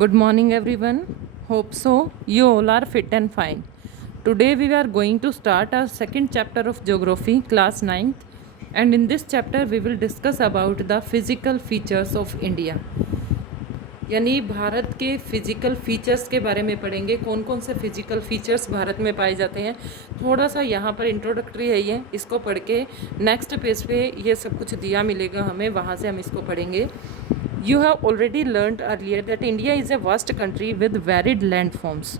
Good morning, everyone. Hope so. You all are fit and fine. Today, we are going to start our second chapter of Geography, class ninth. And in this chapter, we will discuss about the physical features of India. यानी भारत के physical features के बारे में पढ़ेंगे, कौन कौन से physical features Bharat में पाए जाते हैं। थोड़ा सा यहाँ पर इंट्रोडक्टरी है ये, इसको पढ़ के नेक्स्ट पेज पे ये सब कुछ दिया मिलेगा हमें, वहाँ से हम इसको पढ़ेंगे। You have already learned earlier that India is a vast country with varied landforms.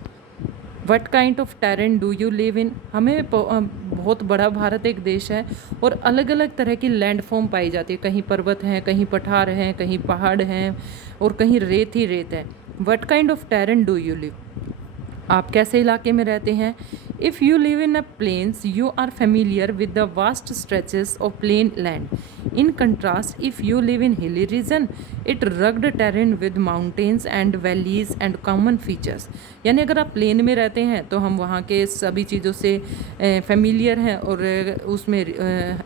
What kind of terrain do you live in? हमें बहुत बड़ा भारत एक देश है और अलग अलग तरह की लैंडफॉर्म पाई जाती है। कहीं पर्वत हैं, कहीं पठार हैं, कहीं पहाड़ हैं और कहीं रेत ही रेत है। What kind of terrain do you live? आप कैसे इलाके में रहते हैं? If you live in a plains you are familiar with the vast stretches of plain land. In contrast if you live in hilly region it rugged terrain with mountains and valleys and common features. यानी अगर आप plane में रहते हैं तो हम वहाँ के सभी चीज़ों से फेमिलियर हैं, और उसमें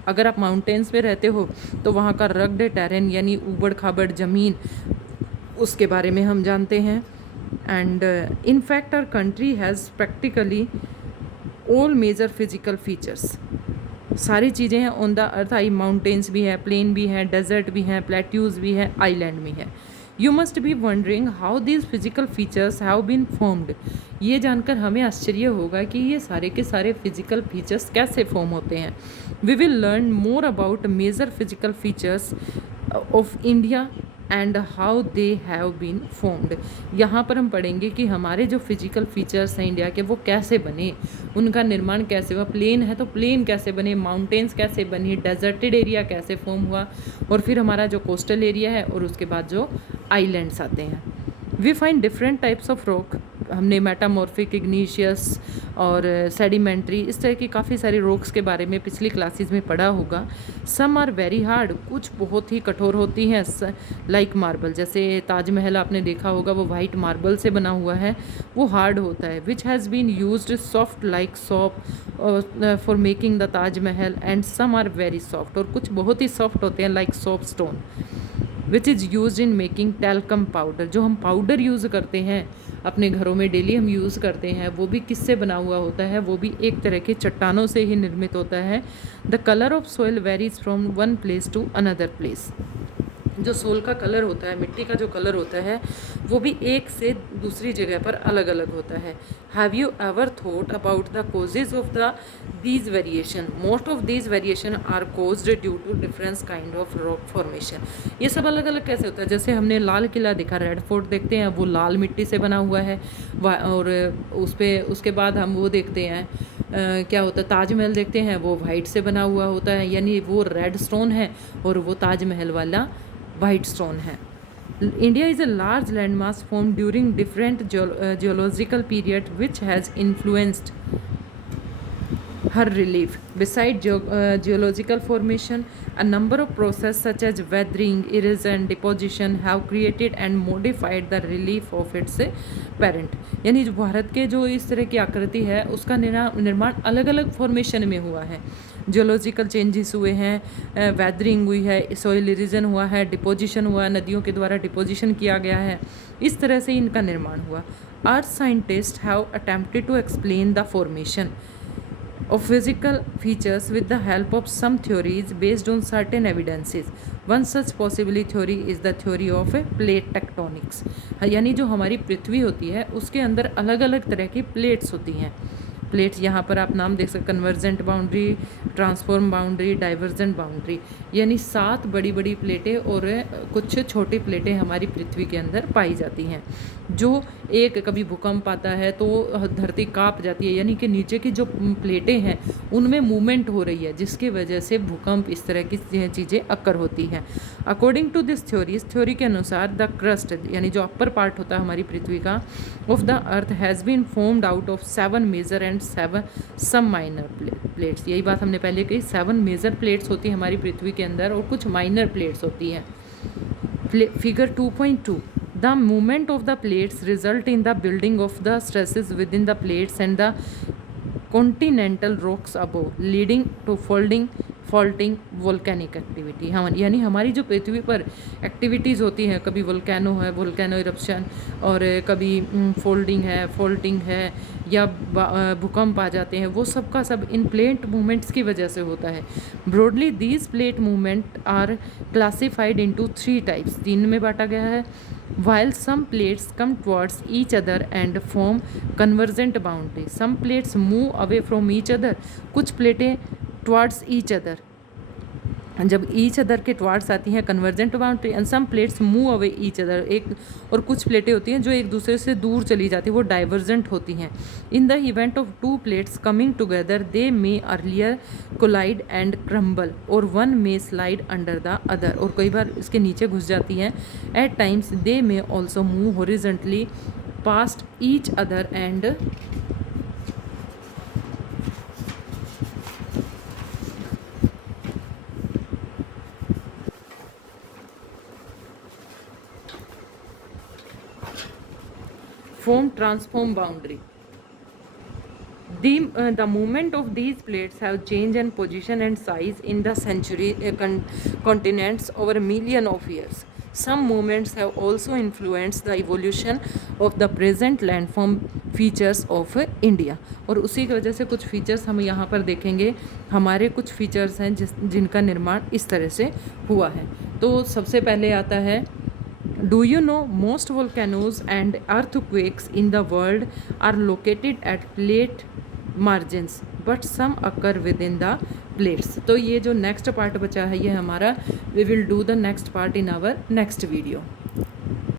अगर आप माउंटेन्स पे रहते हो तो वहाँ का रग्ड टेरेन यानी ऊबड़ खाबड़ ज़मीन, उसके बारे में हम जानते हैं। And in fact our country has practically all major physical features. सारी चीज़ें हैं on the earth. I mountains भी है, प्लेन भी है, डेजर्ट भी है, प्लेट्यूज भी है, आइलैंड भी है। You must be wondering how these physical features have been formed. ये जानकर हमें आश्चर्य होगा कि ये सारे के सारे फिजिकल फीचर्स कैसे फॉर्म होते हैं। We will learn more about major physical features of India and how they have been formed. यहाँ पर हम पढ़ेंगे कि हमारे जो फिजिकल फीचर्स हैं इंडिया के वो कैसे बने, उनका निर्माण कैसे हुआ। प्लेन है तो प्लेन कैसे बने, माउंटेन्स कैसे बनी, डेजर्टेड एरिया कैसे फॉर्म हुआ, और फिर हमारा जो कोस्टल एरिया है और उसके बाद जो आइलैंड्स आते हैं। We find different types of rock. हमने मेटामॉर्फिक, इग्नीशियस और सेडिमेंट्री, इस तरह की काफ़ी सारी रॉक्स के बारे में पिछली क्लासेस में पढ़ा होगा। सम आर वेरी हार्ड, कुछ बहुत ही कठोर होती हैं, लाइक मार्बल। जैसे ताजमहल आपने देखा होगा, वो वाइट मार्बल से बना हुआ है, वो हार्ड होता है। Which has been used soft like soap for making the Taj Mahal, and some are very soft, और कुछ बहुत ही सॉफ्ट होते हैं like soapstone. Which is use in making talcum powder. जो हम पाउडर यूज़ करते हैं अपने घरों में डेली हम यूज़ करते हैं, वो भी किससे बना हुआ होता है, वो भी एक तरह के चट्टानों से ही निर्मित होता है। The colour of soil varies from one place to another place. जो सोल का कलर होता है, मिट्टी का जो कलर होता है, वो भी एक से दूसरी जगह पर अलग अलग होता है। Have you ever thought about the causes of the these variation? Most of these variation are caused due to difference kind of rock formation. ये सब अलग अलग कैसे होता है? जैसे हमने लाल किला देखा, रेड फोर्ट देखते हैं, वो लाल मिट्टी से बना हुआ है, और उसके बाद हम वो देखते हैं क्या होता है, ताजमहल देखते हैं, वो वाइट से बना हुआ होता है, यानी वो रेड स्टोन है और वो ताजमहल वाला वाइट स्टोन है। India is a large land mass form during different geological period which has influenced her relief. Beside geological formation, a number of processes such as weathering, erosion, deposition have created and modified the relief of its parent. यानी जो भारत के जो इस तरह की आकृति है उसका निर्माण अलग अलग फॉर्मेशन में हुआ है। जियोलॉजिकल चेंजेस हुए हैं, वेदरिंग हुई है, सॉइल इरोजन हुआ है, डिपोजिशन हुआ है, नदियों के द्वारा डिपोजिशन किया गया है, इस तरह से इनका निर्माण हुआ। Earth scientists have attempted to explain the formation of physical features with the help of some theories based on certain evidences. One such possible theory is the theory of plate tectonics. यानी जो हमारी पृथ्वी होती है उसके अंदर अलग अलग तरह की प्लेट्स होती हैं। प्लेट्स यहाँ पर आप नाम देख सकते, convergent boundary, transform boundary, divergent boundary, यानी 7 बड़ी बड़ी प्लेटें और कुछ छोटी प्लेटें हमारी पृथ्वी के अंदर पाई जाती हैं। जो एक कभी भूकंप आता है तो धरती कांप जाती है, यानी कि नीचे की जो प्लेटें हैं उनमें मूवमेंट हो रही है, जिसकी वजह से भूकंप, इस तरह की चीज़ें अक्कर होती हैं। अकॉर्डिंग टू दिस थ्योरी, इस थ्योरी के अनुसार द क्रस्ट यानी जो अपर पार्ट होता है हमारी पृथ्वी का of the earth has been formed out of 7 major and 7 some minor plates. यही बात हमने पहले कही, 7 मेजर प्लेट्स होती हैं हमारी पृथ्वी के अंदर और कुछ माइनर प्लेट्स होती हैं। Figure 2.2, the movement of the plates result in the building of the stresses within the plates and the continental rocks above, leading to folding faulting volcanic activity. हम यानी हमारी जो पृथ्वी पर एक्टिविटीज़ होती हैं, कभी वोल्केनो है, वोल्केनो इरप्शन, और कभी फोल्डिंग है या भूकंप आ जाते हैं, वो सब का सब इन प्लेट मूवमेंट्स की वजह से होता है। Broadly these plate movement are classified into 3 types, 3 में बांटा गया है। While some plates come towards each other and form convergent boundary, some plates move away from each other, कुछ प्लेटें towards each other, जब ईच अदर के towards आती हैं convergent boundary, and some plates move away each other, एक और कुछ प्लेटें होती हैं जो एक दूसरे से दूर चली जाती हैं, वो डाइवर्जेंट होती हैं। In the event of 2 plates coming together they may earlier collide and crumble or one may slide under the other, और कई बार इसके नीचे घुस जाती हैं। At times they may also move horizontally past each other and form transform boundary. The movement of these plates have changed in position and size in the continents over a million of years. Some movements have also influenced the evolution of the present landform features of India. और उसी की वजह से कुछ features हम यहाँ पर देखेंगे, हमारे कुछ फीचर्स हैं जिनका निर्माण इस तरह से हुआ है। तो सबसे पहले आता है, do you know most volcanoes and earthquakes in the world are located at plate margins but some occur within the plates. तो ये जो नेक्स्ट पार्ट बचा है ये हमारा, we will do the next part in our next video.